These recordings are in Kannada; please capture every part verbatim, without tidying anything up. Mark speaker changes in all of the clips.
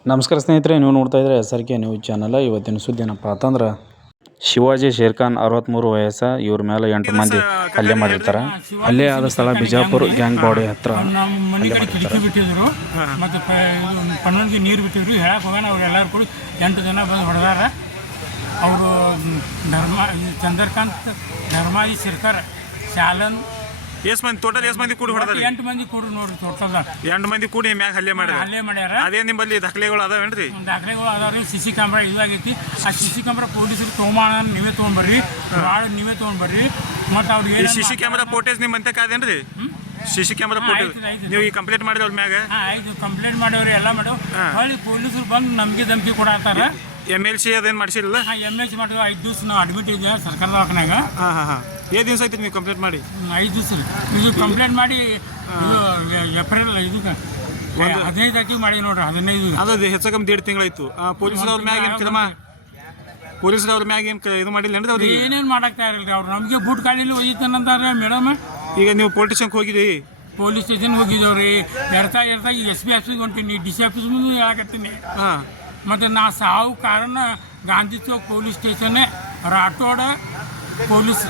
Speaker 1: ನಮಸ್ಕಾರ ಸ್ನೇಹಿತರೆ, ನೀವು ನೋಡ್ತಾ ಇದ್ರೆ S R K news channel. ಇವತ್ತಿನ ಸುದ್ದಿ ಏನಪ್ಪ ಅಂತಂದ್ರೆ, ಶಿವಾಜಿ ಶೇರ್ಖಾನ್ ಅರವತ್ತ್ಮೂರು ವಯಸ್ಸ, ಇವ್ರ ಮೇಲೆ ಎಂಟು ಮಂದಿ ಹಲ್ಲೆ ಮಾಡಿರ್ತಾರೆ. ಹಲ್ಲೆ ಆದ ಸ್ಥಳ ಬಿಜಾಪುರ ಗ್ಯಾಂಗ್ ಬಾಡಿ ಹತ್ರ ಹಲ್ಲೆ ಮಾಡಿರ್ತಾರೆ.
Speaker 2: ಬಿಟ್ಟಿದ್ರು ಮತ್ತು ಪನ್ನೊಂದಿಗೆ ನೀರು ಬಿಟ್ಟಿದ್ರು. ಹೇಳಕ್ಕೆ ಹೋಗೋಣ ಅವ್ರು ಎಲ್ಲರೂ ಕೂಡ ಎಂಟು ಜನ ಬಂದು ಹೊಡೆದಾರ. ಅವರು ಧರ್ಮ ಚಂದ್ರಕಾಂತ್ ಧರ್ಮಾಜಿ ಶಿರ್ಕರ್ ಶಾಲನ್
Speaker 3: ಎಷ್ಟು ಮಂದಿ ಟೋಟಲ್ ಎಷ್ಟು ಮಂದಿ ಕೂಡಿ ಹೊಡೆದಾರೆ?
Speaker 2: ಎಂಟು ಮಂದಿ ಕೂಡಿ ನೋಡ್ರಿ ಟೋಟಲ್
Speaker 3: ಎಂಟು ಮಂದಿ ಕೂಡಿ ಮ್ಯಾಗ ಹಲ್ಲೆ ಮಾಡ್ಯಾರ
Speaker 2: ಹಲ್ಲೆ ಮಾಡ್ಯಾರ.
Speaker 3: ಅದೇ ನಿಮ್ಮಲ್ಲಿ ದಾಖಲೆಗಳು ಅದಾವೇನ್ರಿ?
Speaker 2: ದಾಖಲೆಗಳು ಅದಾವ್ರಿ. ಸಿ ಸಿ ಕ್ಯಾಮ್ರಾ ಇದಾಗೈತಿ. ಆ ಸಿ ಸಿ ಕ್ಯಾಮ್ರಾ ಪೊಲೀಸರು ತೊಗೊಂಬ ನೀವೇ ತೊಗೊಂಬರ್ರಿ, ಭಾಳ ನೀವೇ ತೊಗೊಂಬರ್ರಿ. ಮತ್ತು ಅವ್ರು ಏನು
Speaker 3: ಸಿ ಸಿ ಕ್ಯಾಮ್ರಾ ಫೋಟೇಜ್ ನಿಮ್ಮ ಅಂತ ಕಾದೇನ್ರಿ? ಸಿ ಸಿ ಕ್ಯಾಮ್ರಾ ಫೋಟೇಜ್ ನೀವು ಈ ಕಂಪ್ಲೇಂಟ್ ಮಾಡಿದವ್ರ ಮ್ಯಾಗ?
Speaker 2: ಹಾಂ ಆಯ್ತು, ಕಂಪ್ಲೇಂಟ್ ಮಾಡ್ಯವ್ರಿ, ಎಲ್ಲ ಮಾಡ್ಯಾವ. ಹೊಳ್ಳಿ ಪೊಲೀಸರು ಬಂದು ನಮಗೆ ಧಮಕಿ ಕೊಡತ್ತಾರ.
Speaker 3: ಎಮ್ ಎಲ್ ಸಿ ಅದೇನು ಮಾಡಿಸಿರಲ್ಲ?
Speaker 2: ಹಾಂ ಎಮ್ ಎಲ್ ಸಿ ಮಾಡಿದ್ವಿ. ಐದು ದಿವಸ ನಾವು ಅಡ್ಮಿಟ್ ಇದೆ ಸರ್ಕಾರ ದವಾಖಾನ್ಯಾಗ.
Speaker 3: ಹಾಂ ಹಾಂ ಹಾಂ ಏಳು ದಿವಸ ಆಯ್ತು ನೀವು ಕಂಪ್ಲೇಂಟ್ ಮಾಡಿ?
Speaker 2: ಐದು ದಿವಸ ರೀ. ಇದು ಕಂಪ್ಲೇಂಟ್ ಮಾಡಿ ಇದು ಏಪ್ರಿಲ್ ಇದಕ್ಕೆ ಹದಿನೈದು ತಾರೀಕಿಗೆ ಮಾಡಿ ನೋಡ್ರಿ. ಹದಿನೈದು
Speaker 3: ಅದು ಹೆಚ್ಚಕಮ್ಮಿ ದೇಡ್ ತಿಂಗಳಾಯ್ತು. ಪೊಲೀಸರವ್ರ ಮ್ಯಾಗ ಏನು ಕ್ರಮ? ಪೊಲೀಸರವ್ರ ಮ್ಯಾಗ ಏನು ಇದು ಮಾಡಿಲ್ಲ ಅಂದ್ರೆ ಅವ್ರಿಗೆ
Speaker 2: ಏನೇನು ಮಾಡಾಕ್ತಾ ಇರಲ್ರಿ. ಅವ್ರು ನಮಗೆ ಬೂಟ್ ಕಾಲಿಲಿ ಒಯ್ತಾನಂತಾರೆ ಮೇಡಮ್.
Speaker 3: ಈಗ ನೀವು ಪೊಲೀಸ್ ಸ್ಟೇಷನ್ಗೆ ಹೋಗಿರಿ?
Speaker 2: ಪೊಲೀಸ್ ಸ್ಟೇಷನ್ಗೆ ಹೋಗಿದ್ದೇವ್ರಿ. ಎರ್ತಾ ಎರ್ತಾ ಈಗ ಎಸ್ ಪಿ ಆಫೀಸ್ಗೆ ಹೊಂಟೀನಿ, ಡಿ ಸಿ ಆಫೀಸ್ ಮುಂದೆ ಹೇಳಕತ್ತೀನಿ.
Speaker 3: ಹಾಂ,
Speaker 2: ಮತ್ತು ನಾ ಸಾವು ಕಾರಣ ಗಾಂಧಿ ಚೌಕ್ ಪೊಲೀಸ್ ಸ್ಟೇಷನ್ನೇ, ರಾಠೋಡ ಪೊಲೀಸ್,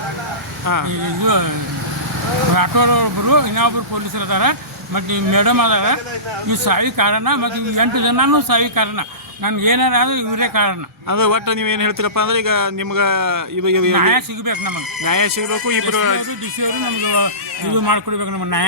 Speaker 2: ಇದು ರಾಠೋಡ್ ಒಬ್ಬರು, ಇನ್ನೊಬ್ಬರು ಪೊಲೀಸರು ಅದಾರ, ಮತ್ತು ಈ ಮೇಡಮ್ ಅದಾರ. ಇವು ಸಾವಿ ಕಾರಣ, ಮತ್ತು ಇವು ಎಂಟು ಜನನೂ ಸಾವಿ ಕಾರಣ. ನನ್ಗೆ ಏನಾರ ಆದ್ರೆ ಇವರೇ ಕಾರಣ.
Speaker 3: ಅಂದ್ರೆ ಒಟ್ಟು ನೀವು ಏನು ಹೇಳ್ತೀರಪ್ಪ ಅಂದ್ರೆ, ಈಗ ನಿಮ್ಗೆ ಇದು
Speaker 2: ನ್ಯಾಯ ಸಿಗಬೇಕು, ನಮಗೆ
Speaker 3: ನ್ಯಾಯ ಸಿಗಬೇಕು. ಇಬ್ಬರು
Speaker 2: ಡಿ ಸಿ ಅವರು ನಮ್ಗೆ ಇದು ಮಾಡಿಕೊಡ್ಬೇಕು, ನಮಗೆ ನ್ಯಾಯ.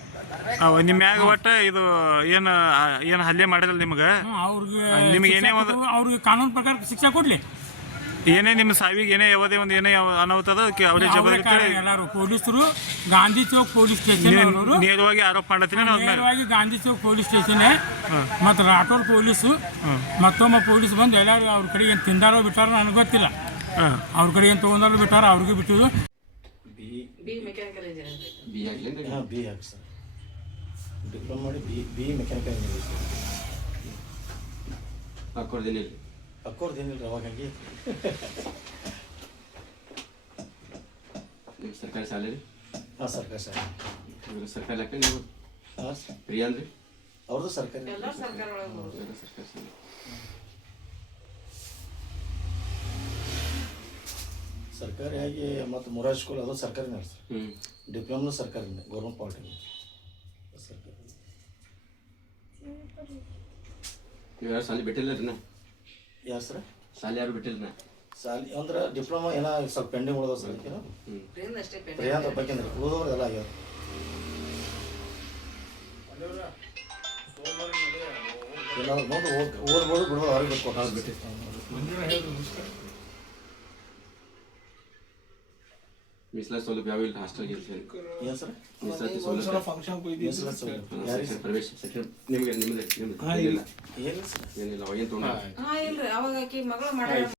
Speaker 3: ನಿಮ್ಮ ಮ್ಯಾಗ ಒಟ್ಟು ಇದು ಏನು ಏನು ಹಲ್ಲೆ ಮಾಡಿರಲ್ಲ ನಿಮ್ಗೆ,
Speaker 2: ಅವ್ರಿಗೆ
Speaker 3: ನಿಮ್ಗೆ ಏನೇ ಒಂದು
Speaker 2: ಅವ್ರಿಗೆ ಕಾನೂನು ಪ್ರಕಾರ ಶಿಕ್ಷೆ ಕೊಡಲಿ.
Speaker 3: ಏನೇ ನಿಮ್ಮ ಸಾವಿಗೆ ಏನೇ ಯಾವುದೇ ಒಂದು ಏನೇ ಅನಾಹುತದ ಅದಕ್ಕೆ ಅವರೇ ಜವಾಬ್ದಾರಿ.
Speaker 2: ಎಲ್ಲರೂ ಪೊಲೀಸರು ಗಾಂಧಿ ಚೌಕ್ ಪೊಲೀಸ್ ಸ್ಟೇಷನ್ ಅವರು
Speaker 3: ನೇರವಾಗಿ ಆರೋಪ ಮಾಡತ್ತೀನಿ.
Speaker 2: ನೇರವಾಗಿ ಗಾಂಧಿ ಚೌಕ್ ಪೊಲೀಸ್ ಸ್ಟೇಷನ್ ಮತ್ತು ರಾಠೋಡ್ ಪೊಲೀಸು ಮತ್ತೊಮ್ಮೆ ಪೊಲೀಸ್ ಬಂದು ಎಲ್ಲರೂ ಅವ್ರ ಕಡೆ ಏನು ತಿಂದಾರೋ ಬಿಟ್ಟಾರೋ ನನಗೆ ಗೊತ್ತಿಲ್ಲ. ಅವ್ರ ಕಡೆ ಏನು ತೊಗೊಂಡಾರೋ ಬಿಟ್ಟಾರೋ ಅವ್ರಿಗೆ ಬಿಟ್ಟಿದ್ದು.
Speaker 4: ಡಿಪ್ಲೊಮಾ ಮಾಡಿ ಬಿ ಬಿ ಮೆಕ್ಯಾನಿಕಲ್ ಇಂಜಿನಿಯರಿಂಗ್. ಅಕ್ಕೋರ್ದೇನಿಲ್ಲ ಅಕ್ಕೋರ್ದೇನಿಲ್ಲ ಅವಾಗ ಹಂಗೆ
Speaker 5: ಸರ್ಕಾರಿ ಶಾಲೆ ರೀ?
Speaker 4: ಹಾಂ, ಸರ್ಕಾರಿ ಶಾಲೆ.
Speaker 5: ಸರ್ಕಾರಿ ಲೆಕ್ಕ ನೀವು?
Speaker 4: ಹಾಂ,
Speaker 5: ಪ್ರಿಯಾ ರೀ?
Speaker 4: ಅವ್ರದ್ದು ಸರ್ಕಾರಿ
Speaker 5: ಸರ್ಕಾರಿ ಶಾಲೆ.
Speaker 4: ಸರ್ಕಾರಿ ಆಗಿ ಮತ್ತು ಮುರಾಜ್ ಸ್ಕೂಲ್ ಅದು ಸರ್ಕಾರಿನೇ ಸರ್.
Speaker 5: ಹ್ಞೂ,
Speaker 4: ಡಿಪ್ಲೊಮಾ ಸರ್ಕಾರಿನೇ, ಗೌರ್ಮೆಂಟ್ ಪಾಲಿಟೆಕ್ನಿಕ್ ಸರ್ಕಾರಿ.
Speaker 5: ನೀವು ಯಾರು ಶಾಲೆ ಬಿಟ್ಟಿಲ್ಲ ರೀ? ನಾ
Speaker 4: ಯಾರು ಸರ್?
Speaker 5: ಶಾಲೆ ಯಾರು ಬಿಟ್ಟಿಲ್ಲ? ನಾ
Speaker 4: ಶಾಲೆ ಅಂದ್ರೆ ಡಿಪ್ಲೊಮಾ ಏನೋ ಸ್ವಲ್ಪ ಪೆಂಡಿಂಗ್ ಉಳ್ದವ ಸರ್. ಏನೋ ಪ್ರಿಯಾಂತ ಬೇಕಂದ್ರೆ ಉಳಿದವ್ರು ಎಲ್ಲ ಆಗ್ಯಾವ. ಏನಾದ್ರು ಬಂದು ಓದ್ ಓದ್ಬೋದು ಬಿಡ್ಬೋದು, ಅವ್ರಿಗೆ ಕೊಟ್ಟು ಬಿಟ್ಟಿರ್ತಾವೆ.
Speaker 5: ಮೀಸಲಾತಿ ಸೌಲಭ್ಯ ಯಾವ ಇಲ್ಲ ಹಾಸ್ಟೆಲ್ಗೆ?
Speaker 4: ಏನು ಸರ್?
Speaker 5: ಮೀಸಲಾತಿ ಸೌಲಭ್ಯ ಪ್ರವೇಶ ನಿಮಗೆ ನಿಮ್ಮದೇ ನಿಮ್ಮದು ಏನಿಲ್ಲ
Speaker 4: ಏನಿಲ್ಲ ಸರ್.
Speaker 5: ಏನಿಲ್ಲ. ಅವಾಗೇನು ತೊಗೊಂಡು